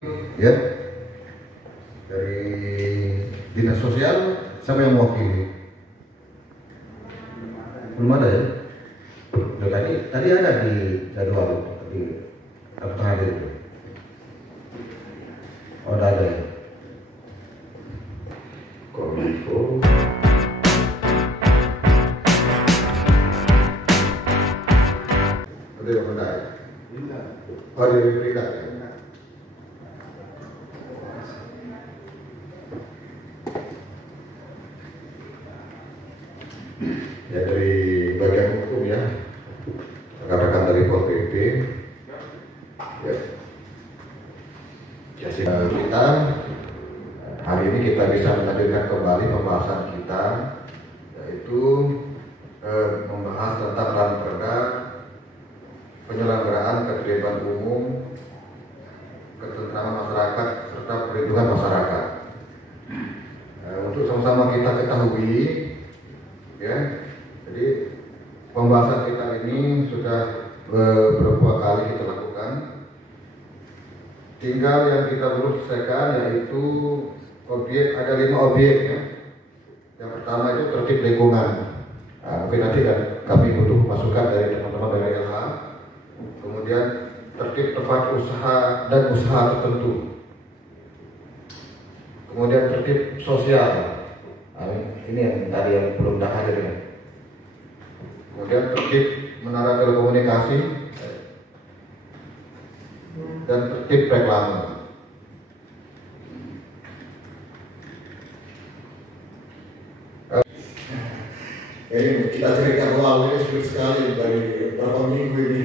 Ya, dari dinas sosial siapa yang mewakili? Belum ada ya? Tadi ada di jadwal di aku hadir itu. Oh, ada ya. Kominfo. Ada yang menarik? Oh, diberikan ya. Ya, dari bagian hukum ya, rekan-rekan dari Pol PP ya, kita hari ini kita bisa menampilkan kembali pembahasan kita, yaitu membahas tentang ranperda penyelenggaraan ketertiban umum, ketentraman masyarakat serta perlindungan masyarakat. Untuk sama-sama kita ketahui ya, jadi pembahasan kita ini sudah beberapa kali kita lakukan. Tinggal yang kita perlu selesaikan yaitu objek, ada 5 objek ya. Yang pertama itu tertib lingkungan. Mungkin nanti kan kami butuh masukan dari teman-teman dari LH. Kemudian tertib tempat usaha dan usaha tertentu. Kemudian tertib sosial. Ini yang tadi yang belum hadir ya. Kemudian tertib menara telekomunikasi dan tertib reklame. Ini kita cerita awal ini sulit sekali dari beberapa minggu ini.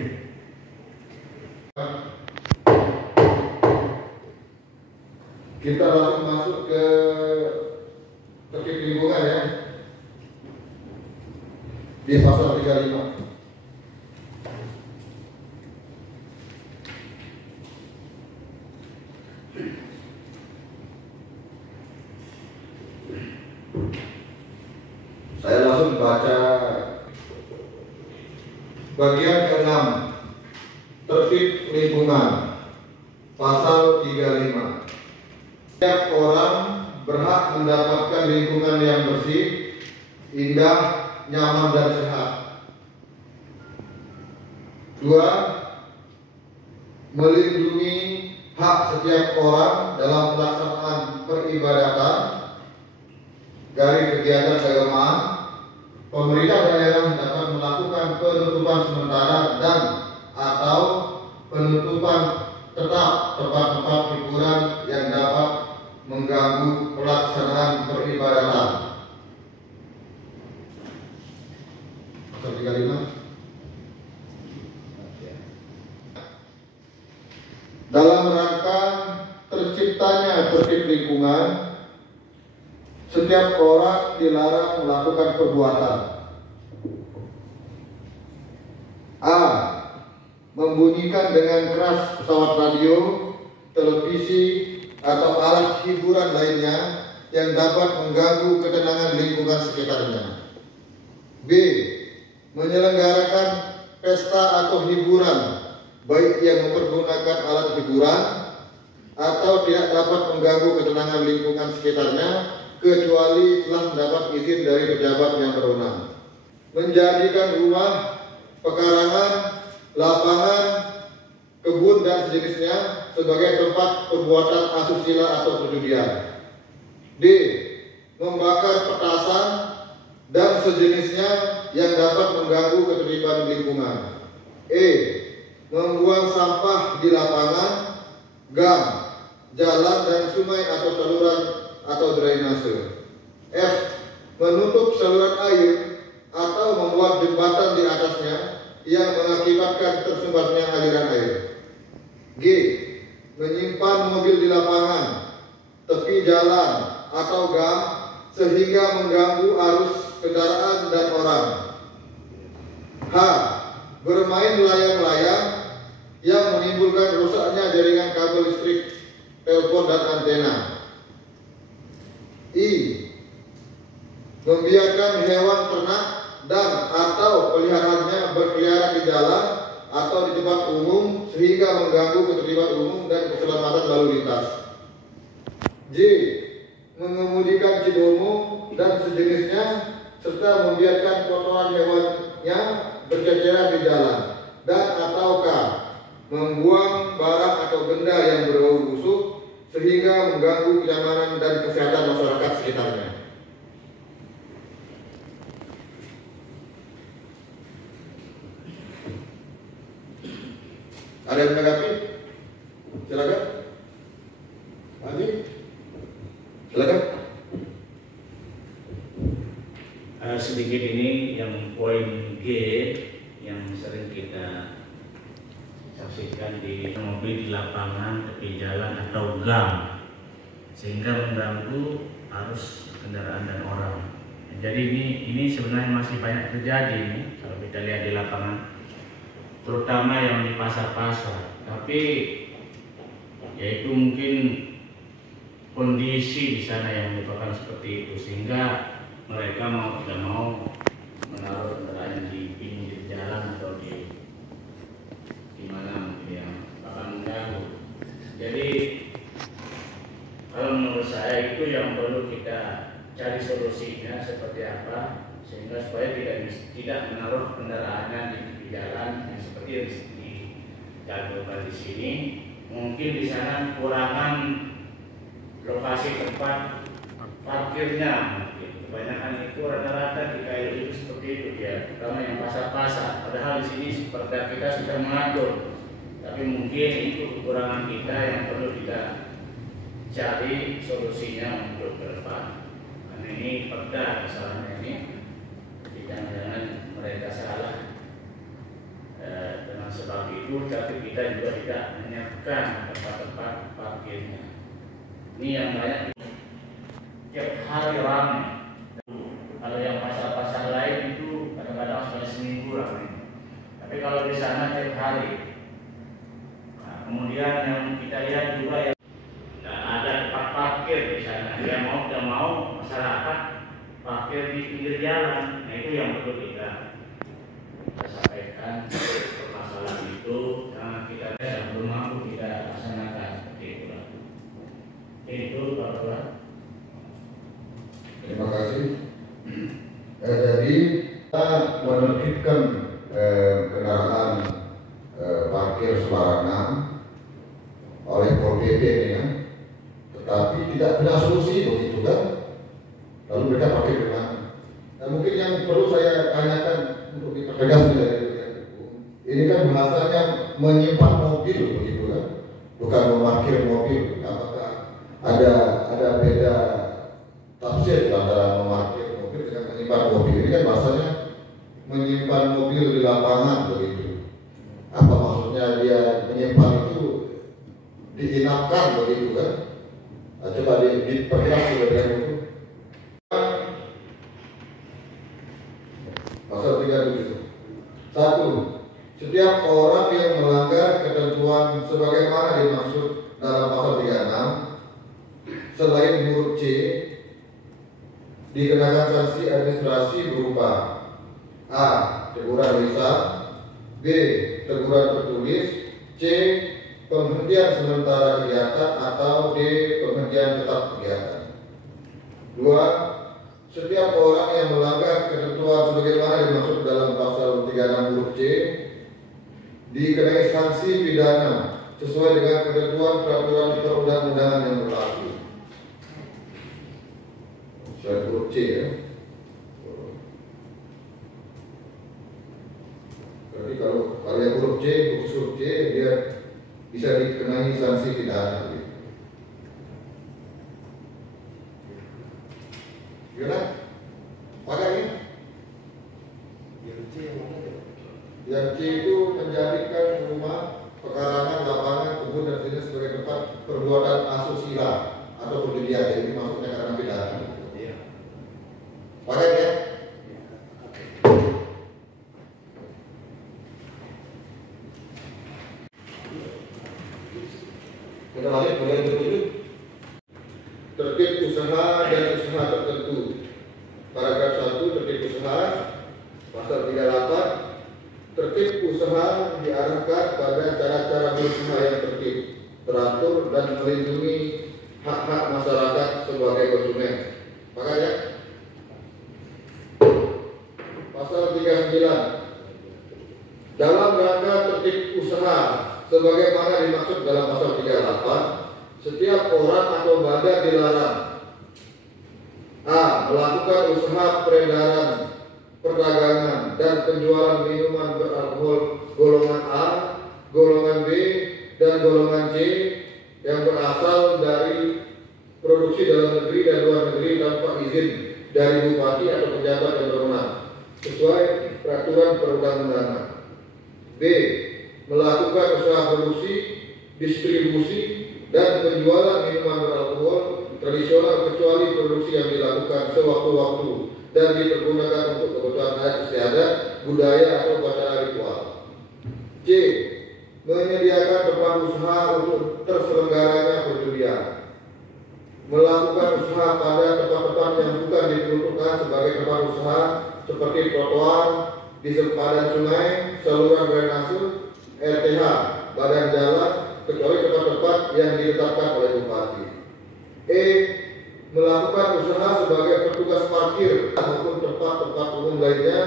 Kita langsung masuk ke tertib lingkungan ya, di pasal 35. Saya langsung baca bagian ke-6 tertib lingkungan pasal 35. Setiap orang berhak mendapatkan lingkungan yang bersih, indah, nyaman dan sehat. 2. Melindungi hak setiap orang dalam pelaksanaan peribadatan, dari kegiatan keagamaan. Pemerintah daerah dapat melakukan penutupan sementara dan atau penutupan tetap tempat-tempat hiburan yang dapat mengganggu pelaksanaan peribadatan. Pasal 35. Dalam rangka terciptanya tertib lingkungan, setiap orang dilarang melakukan perbuatan: A. Membunyikan dengan keras pesawat radio, televisi, atau alat hiburan lainnya yang dapat mengganggu ketenangan lingkungan sekitarnya. B. Menyelenggarakan pesta atau hiburan, baik yang mempergunakan alat hiburan atau tidak dapat mengganggu ketenangan lingkungan sekitarnya kecuali telah mendapat izin dari pejabat yang berwenang. Menjadikan rumah, pekarangan, lapangan, kebun dan sejenisnya sebagai tempat perbuatan asusila atau perjudian. D. Membakar petasan dan sejenisnya yang dapat mengganggu ketertiban lingkungan. E. Membuang sampah di lapangan, gang, jalan dan sungai atau saluran atau drainase. F. Menutup saluran air atau membuat jembatan di atasnya yang mengakibatkan tersumbatnya aliran air. G. Menyimpan mobil di lapangan, tepi jalan atau gang sehingga mengganggu arus kendaraan dan orang. H. Bermain layang-layang yang menimbulkan rusaknya jaringan kabel listrik, telepon dan antena. I. Membiarkan hewan ternak dan atau peliharaannya berkeliaran di jalan atau di tempat umum sehingga mengganggu ketertiban umum dan keselamatan lalu lintas. J. Mengemudikan cidomo dan sejenisnya serta membiarkan kotoran hewannya berceceran di jalan, dan atau K. Membuang barang atau benda yang berbau busuk sehingga mengganggu kenyamanan dan kesehatan masyarakat sekitarnya. Ada yang menanggapi? Silakan. Haji, silakan. Sedikit ini yang poin G yang sering kita saksikan di mobil di lapangan, tepi jalan atau gang, sehingga mengganggu arus kendaraan dan orang. Jadi ini sebenarnya masih banyak terjadi nih, kalau kita lihat di lapangan, terutama yang di pasar-pasar. Tapi yaitu mungkin kondisi di sana yang menyebabkan seperti itu, sehingga mereka mau tidak mau menaruh kendaraan di pinggir jalan atau di mana mungkin yang akan mengganggu. Jadi kalau menurut saya itu yang perlu kita cari solusinya seperti apa, sehingga supaya tidak menaruh kendaraannya di jalan yang seperti yang dijagokan di sini. Mungkin di sana kekurangan lokasi tempat parkirnya. Kebanyakan itu rata-rata di KL itu seperti itu ya, terutama yang pasar-pasar. Padahal di sini seperti kita sudah mengatur, tapi mungkin itu kekurangan kita yang perlu kita cari solusinya untuk ke depan. Karena ini perda masalahnya ini, jangan-jangan mereka salah dengan sebab itu, tapi kita juga tidak menyiapkan tempat-tempat parkirnya. Ini yang banyak tiap hari ramai. Kalau yang pasar-pasar lain itu kadang-kadang sekali seminggu ramai. Tapi kalau di sana tiap hari. Nah, kemudian yang kita lihat juga yang ada tempat parkir di sana. Yang mau tidak mau masyarakat parkir di pinggir jalan. Nah, itu yang perlu kita sampaikan. Permasalahan itu karena kita belum mampu kita laksanakan seperti itu. Itu Bapak. Terima kasih. Jadi kita menertibkan kendaraan parkir sembarangan oleh Pol PP ini ya, tetapi tidak solusi begitu kan? Lalu mereka parkir di mana? Nah, mungkin yang perlu saya tanyakan untuk dipertegas dari ini kan bahasanya menyimpan mobil begitu kan, bukan memarkir mobil. Apakah ada beda tafsir antara memarkir mobil dengan menyimpan mobil? Ini kan bahasanya menyimpan mobil di lapangan begitu. Apa maksudnya dia menyimpan itu diinapkan begitu kan? Nah, coba diperjelas dengan itu. Pasal 37. 1. Setiap orang yang melanggar ketentuan sebagaimana dimaksud dalam pasal 36 selain huruf C dikenakan sanksi administrasi berupa A. Teguran lisan, B. Teguran tertulis, C. Penghentian sementara kegiatan, atau D. Penghentian tetap kegiatan. 2. Setiap orang yang melanggar ketentuan sebagaimana dimaksud dalam pasal 36 huruf C dikenai sanksi pidana sesuai dengan ketentuan peraturan perundang-undangan yang berlaku. Saya huruf C ya. Berarti kalau yang huruf C, huruf C dia bisa dikenai sanksi pidana. Gimana? Makanya yang C yang mana ya? Yang C itu menjadikan rumah, pekarangan, lapangan, kebun dan sejenis sebagai tempat perbuatan asusila atau perjudian. Jadi maksudnya karena pidana. Makanya ya. Kita lanjut bagian ke-7. Tertib usaha dan usaha tertentu. Paragraf 1 tertib usaha pasal 38 Tertib usaha diarahkan pada cara-cara berusaha yang tertib, teratur, dan melindungi hak-hak masyarakat sebagai konsumen. Makanya pasal 39 dalam rangka tertib usaha sebagaimana dimaksud dalam pasal 38, setiap orang atau badan dilarang: a. melakukan usaha peredaran, perdagangan, dan penjualan minuman beralkohol golongan A, golongan B, dan golongan C yang berasal dari produksi dalam negeri dan luar negeri tanpa izin dari bupati atau pejabat yang berwenang sesuai peraturan perundang-undangan. B. melakukan usaha produksi, distribusi, dan penjualan minuman beralkohol tradisional kecuali produksi yang dilakukan sewaktu-waktu dan dipergunakan untuk kebutuhan adat istiadat, budaya, atau upacara ritual. C. menyediakan tempat usaha untuk terselenggaranya perjudian, melakukan usaha pada tempat-tempat yang bukan diperuntukkan sebagai tempat usaha seperti trotoar, di sempadan sungai, saluran drainase, RTH, badan jalan, kecuali tempat-tempat yang ditetapkan oleh bupati. E. melakukan usaha sebagai petugas parkir maupun tempat-tempat umum lainnya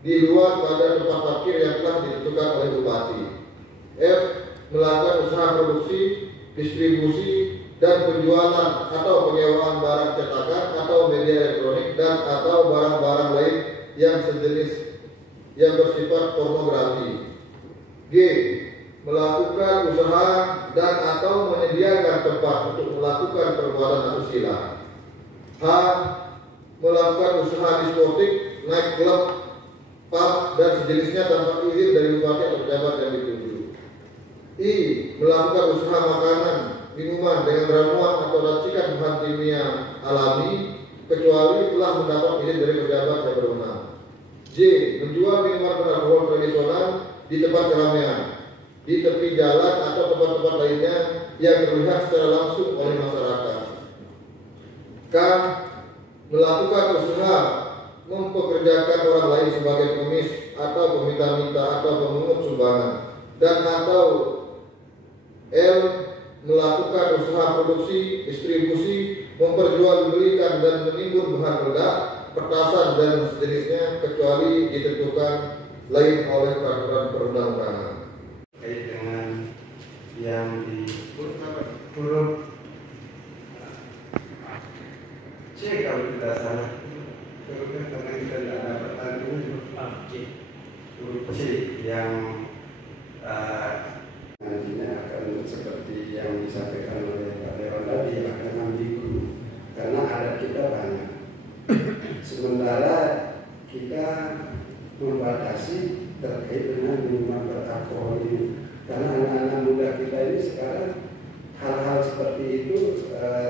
di luar pada tempat parkir yang telah ditentukan oleh bupati. F. melakukan usaha produksi, distribusi, dan penjualan atau penyewaan barang cetakan atau media elektronik dan atau barang-barang lain yang sejenis yang bersifat pornografi. G. melakukan usaha dan atau menyediakan tempat untuk melakukan perbuatan asusila. H. melakukan usaha diskotik, night club, pub, dan sejenisnya tanpa izin dari bupati atau pejabat yang ditunjuk. I. melakukan usaha makanan, minuman dengan ramuan atau racikan bahan kimia alami kecuali telah mendapat izin dari pejabat yang berwenang. J. menjual minuman beralkohol tradisional di tempat keramaian, di tepi jalan atau tempat-tempat lainnya yang terlihat secara langsung oleh masyarakat. K. melakukan usaha mempekerjakan orang lain sebagai pengemis atau peminta-minta atau pemungut sumbangan, dan atau L. melakukan usaha produksi, distribusi, memperjualbelikan dan menimbun bahan peledak, petasan, dan sejenisnya kecuali ditentukan lain oleh peraturan perundang-undangan. Terkait dengan yang di huruf C kalau tidak salah, karena kita tidak dapat huruf C yang nantinya akan seperti yang disampaikan oleh Pak Dewan tadi, akan ambigu karena adat kita banyak. Sementara kita membatasi terkait dengan minuman beralkohol ini, karena anak-anak muda kita ini sekarang hal-hal seperti itu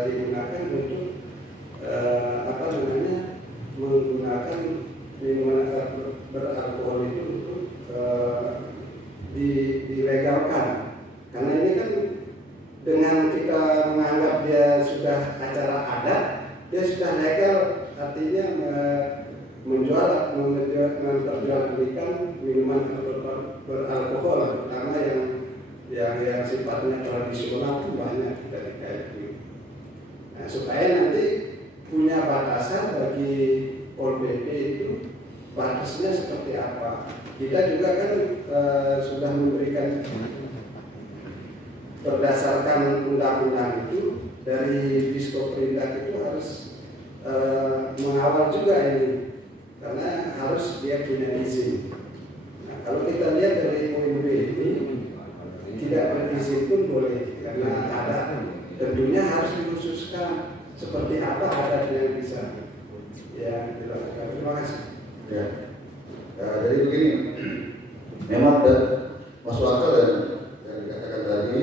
digunakan untuk menggunakan minuman beralkohol itu untuk dilegalkan. Karena ini kan dengan kita menganggap dia sudah acara adat, dia sudah legal, artinya memperjualbelikan minuman beralkohol, terutama yang sifatnya tradisional itu banyak kita dikaitkan. Nah, supaya nanti punya batasan bagi Pol PP itu, batasnya seperti apa. Kita juga kan sudah memberikan berdasarkan undang-undang itu, dari Diskoperindak itu harus mengawal juga ini, karena harus dia punya izin. Nah, kalau kita lihat dari UMB ini tidak berizin pun boleh, karena ada tentunya harus dikhususkan seperti apa adat yang bisa ya dilakukan. Terima kasih. Ya. Jadi begini, memang dan masuk akal dan yang dikatakan tadi,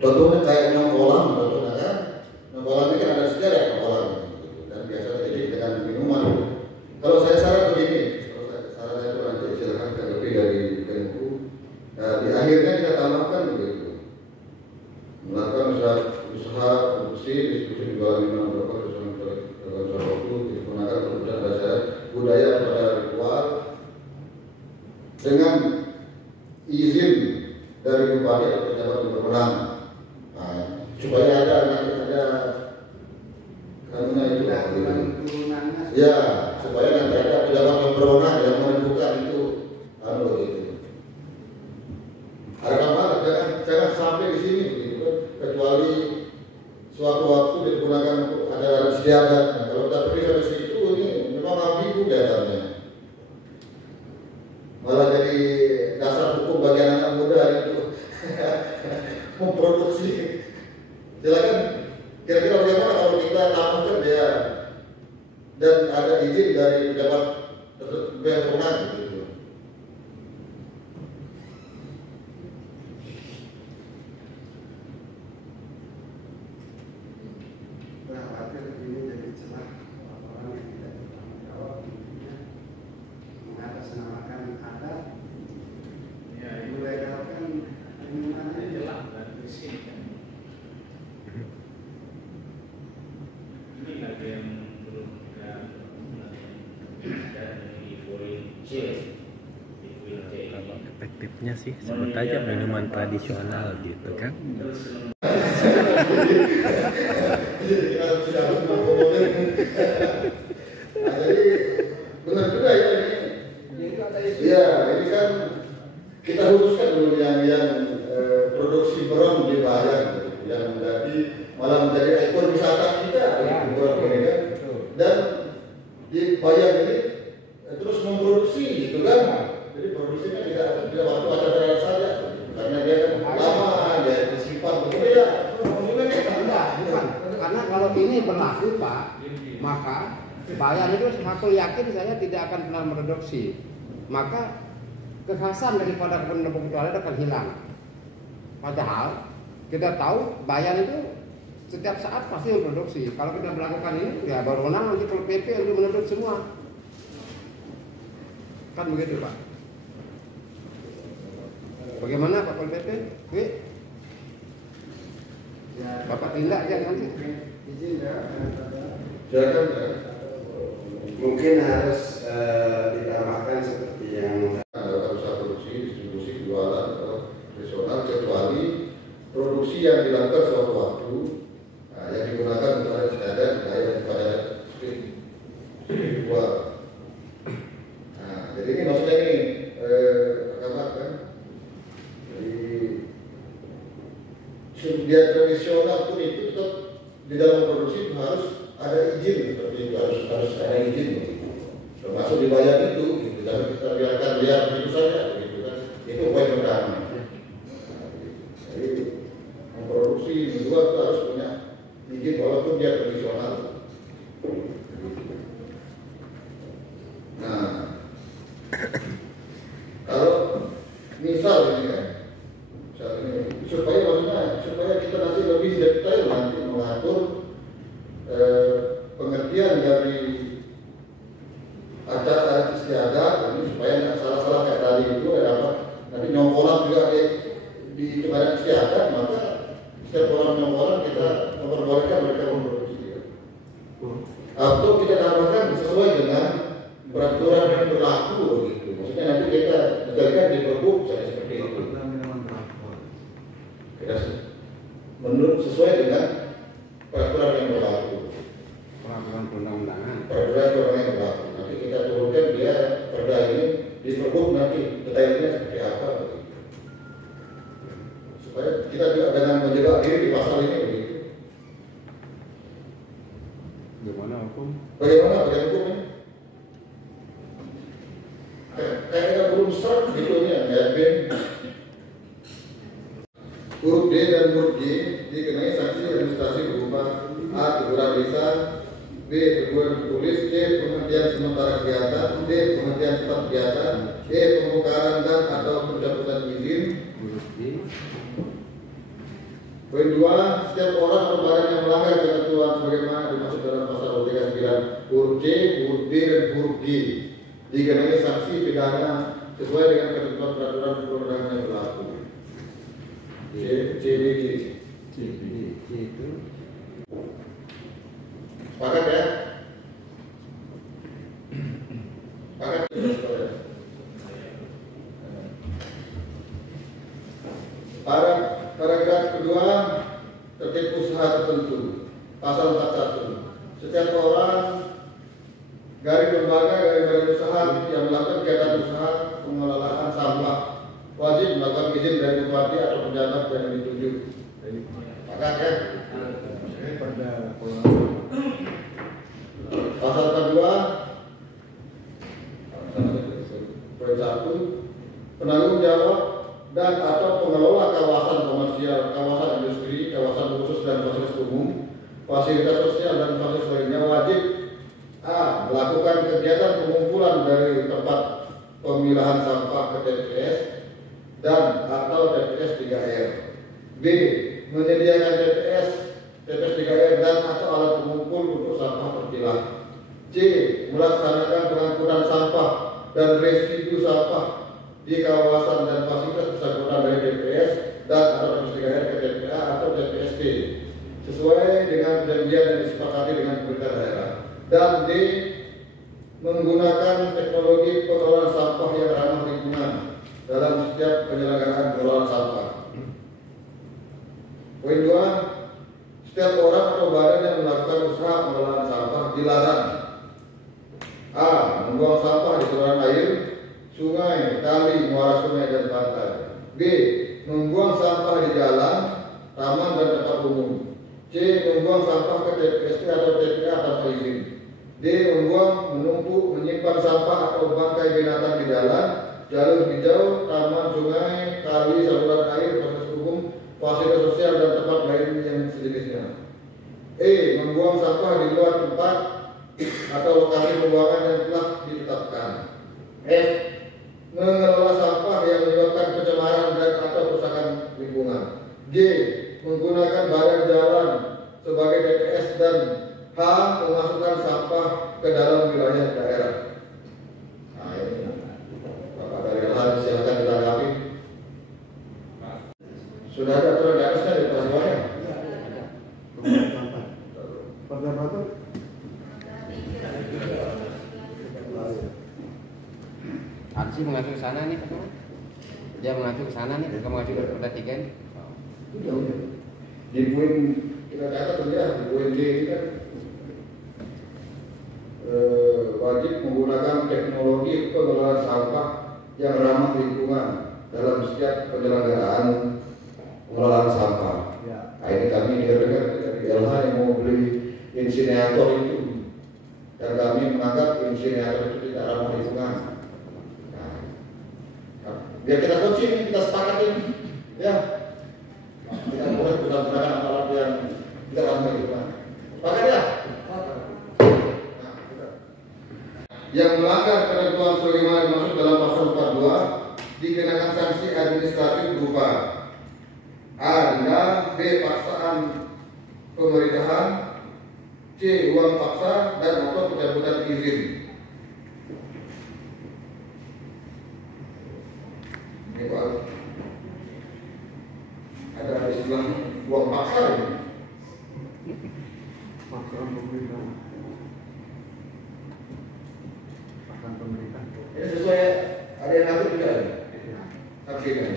contohnya kayak nyongkolan, contohnya kan, nyongkolan ini kan ada sejarah nyongkolan, dan biasa terjadi dengan minuman. Kalau saya saran begini, kalau saran saya itu nanti silakan kita lebih dari Kemenku. Di akhirnya kita tambahkan begitu, melakukan usaha produksi, distribusi, jual minuman beralkohol, digunakan kebutuhan dasar budaya pada ritual, dengan izin dari bupati atau pejabat yang berwenang. Nah, supaya ada karena itu ya, supaya nanti ada pejabat yang berwenang yang menentukan itu begitu. Jangan sampai di sini begitu kan, kecuali suatu waktu digunakan untuk ada istiadat. Nah, kalau kita pergi sampai situ ini memang ambigu kelihatannya. Malah jadi dasar hukum bagi anak muda itu memproduksi. Silakan, kira-kira bagaimana kalau kita tambahkan dia dan ada izin dari pejabat berwenang gitu. Kalau efektifnya sih sebut aja minuman tradisional gitu kan. Jadi benar juga ya ini. Iya, ini kan kita khususkan dulu yang produksi berong di Bayan gitu, yang malah menjadi ekor wisata kita berong ini kan. Dan di Bayan ini terus memproduksi gitu kan. Jadi produksinya tidak waktu acara saja, karena dia kan lama, dia disimpan begitu ya. Bukan. Karena kalau ini berlaku Pak, maka Bayan itu aku yakin saya tidak akan pernah mereduksi. Maka kekhasan daripada kebun lembung itu akan hilang. Padahal kita tahu Bayan itu setiap saat pasti memproduksi. Kalau kita melakukan ini, ya berwenang nanti kalau PP untuk menutup semua. Kan begitu Pak. Bagaimana Pak Pol PP? Bapak tindak ya nanti. Mungkin harus ditambahkan seperti yang usaha produksi, distribusi, jualan tradisional, kecuali produksi yang dilakukan suatu waktu yang digunakan untuk ada istiadat daripada spiritual. Jadi ini maksudnya ini kan. Jadi dia tradisional pun itu tetap di dalam produksi harus ada izin seperti itu, harus ada izin begitu. Termasuk dibayar itu gitu. Jangan kita biarkan liar begitu saja begitu kan. Itu poin pertama. Jadi memproduksi juga kita harus punya izin walaupun dia tradisional. Nah, kalau misal ini kan, supaya kita nanti lebih detail nanti mengatur pengertian dari acara istiadat ini supaya nggak salah-salah kayak tadi itu dapat nanti nyongkolan juga di kemarin istiadat, maka setiap orang nyongkolan kita memperbolehkan mereka memproduksi. Atau kita tambahkan sesuai dengan peraturan yang berlaku begitu. Maksudnya nanti kita menjaga di pergub seperti itu. Kita menurut sesuai dengan peraturan yang berlaku. Peraturan perundang-undangan. Peraturan yang berlaku. Nanti kita turunkan dia perda ini di pergub nanti detailnya seperti apa begitu. Supaya kita juga dengan menjaga diri di pasal ini begitu. Bagaimana hukum? Bagaimana hukumnya? Kayak kita belum start gitu ya, huruf D dan huruf G dikenai sanksi administrasi berupa A. teguran lisan, B. teguran tertulis, C. penghentian sementara kegiatan, D. penghentian tetap kegiatan, E. pembongkaran dan atau pencabutan izin. Poin 2, setiap orang atau badan yang melanggar ketentuan sebagaimana dimaksud dalam pasal 39 huruf C, huruf D dan huruf G dikenai sanksi pidana sesuai dengan ketentuan peraturan perundangan yang berlaku. C itu sepakat ya? Sepakat. tertib usaha tertentu. Pasal 41. Setiap orang garis lembaga, garis usaha yang melakukan kegiatan usaha pengelolaan sampah wajib melakukan izin dari bupati atau pejabat yang ditunjuk. Pakat ya? Pasal kedua, poin 1, penanggung jawab dan atau pengelola kawasan komersial, kawasan industri, kawasan khusus dan fasilitas umum, fasilitas sosial dan fasilitas lainnya wajib A. Melakukan kegiatan pengumpulan dari tempat pemilahan sampah ke TPS dan atau TPS 3R. B. Menyediakan TPS 3R dan atau alat pengumpul untuk sampah terpilah. C. Melaksanakan pengangkutan sampah dan residu sampah di kawasan dan fasilitas bersangkutan dari TPS dan atau TPS 3R ke TPA atau TPST sesuai dengan perjanjian yang disepakati dengan pemerintah daerah. Dan D. Menggunakan teknologi pengelolaan sampah yang ramah lingkungan dalam setiap penyelenggaraan pengelolaan sampah. Poin 2. Setiap orang atau badan yang melakukan usaha pengelolaan sampah dilarang A. Membuang sampah di saluran air, sungai, kali, muara sungai dan pantai. B. Membuang sampah di jalan, taman dan tempat umum. C. Membuang sampah ke TPST atau TPA tanpa izin. D. Membuang, menumpuk, menyimpan sampah atau bangkai binatang di jalan, jalur hijau, taman, sungai, kali, saluran air, fasilitas umum, fasilitas sosial dan tempat lain yang sejenisnya. E. Membuang sampah di luar tempat atau lokasi pembuangan yang telah ditetapkan. F. Mengelola sampah yang menyebabkan pencemaran dan atau kerusakan lingkungan. G. Menggunakan badan jalan sebagai TPS dan H. Memasukkan sampah ke dalam wilayah daerah. Nah ini Bapak dari LH silakan ditanggapi. Sudah ada aturan di atasnya di semuanya? Aksi mengacu ke sana nih, dia mengacu ke sana nih, bukan mengacu ke perhatikan. Di poin kita catat ya, di poin D ini kan wajib menggunakan teknologi pengelolaan sampah yang ramah lingkungan dalam setiap penyelenggaraan pengelolaan sampah. Nah ini kami dengar dari LH yang mau beli insinerator itu, dan kami menganggap insinerator itu tidak ramah lingkungan. Biar kita coaching, kita sepakatin, ya. Kita boleh gunakan alat yang tidak ramah lingkungan. Sepakat ya? Yang melanggar ketentuan sebagaimana dimaksud dalam pasal 42 dikenakan sanksi administratif berupa A. Denda, B. Paksaan pemerintahan, C. Uang paksa dan atau pencabutan izin. Ini Pak, ada istilah uang paksa ini. Paksaan pemerintah. Paksaan pemerintah. Ya sesuai ada yang ngatur juga. Saksikan.